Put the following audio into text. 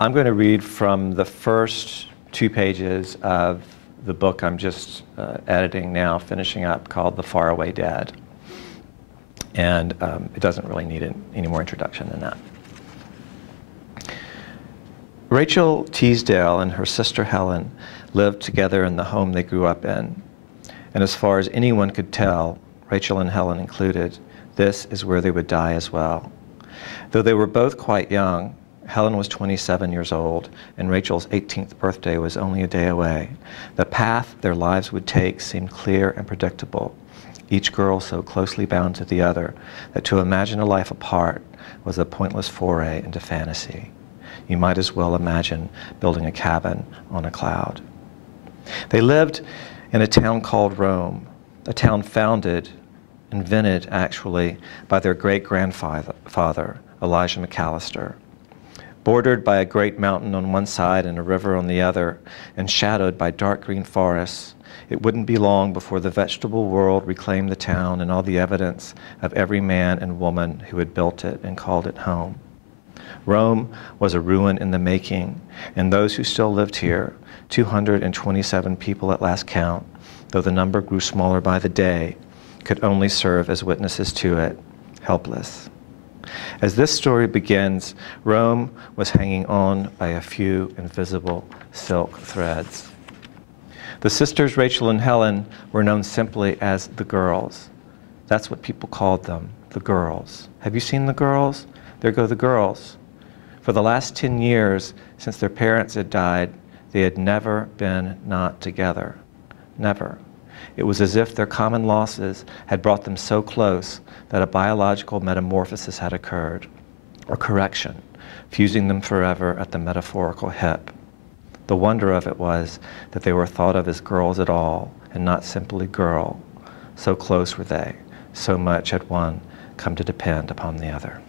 I'm going to read from the first 2 pages of the book I'm just editing now, finishing up, called The Faraway Dead. And it doesn't really need any more introduction than that. Rachel Teasdale and her sister Helen lived together in the home they grew up in. And as far as anyone could tell, Rachel and Helen included, this is where they would die as well. Though they were both quite young, Helen was 27 years old, and Rachel's 18th birthday was only a day away. The path their lives would take seemed clear and predictable, each girl so closely bound to the other that to imagine a life apart was a pointless foray into fantasy. You might as well imagine building a cabin on a cloud. They lived in a town called Rome, a town founded, invented actually, by their great-grandfather, Elijah McAllister. Bordered by a great mountain on one side and a river on the other, and shadowed by dark green forests, it wouldn't be long before the vegetable world reclaimed the town and all the evidence of every man and woman who had built it and called it home. Rome was a ruin in the making, and those who still lived here, 227 people at last count, though the number grew smaller by the day, could only serve as witnesses to it, helpless. As this story begins, Rome was hanging on by a few invisible silk threads. The sisters Rachel and Helen were known simply as the girls. That's what people called them, the girls. Have you seen the girls? There go the girls. For the last 10 years, since their parents had died, they had never been not together. Never. It was as if their common losses had brought them so close that a biological metamorphosis had occurred, or correction, fusing them forever at the metaphorical hip. The wonder of it was that they were thought of as girls at all, and not simply girl. So close were they, so much had one come to depend upon the other.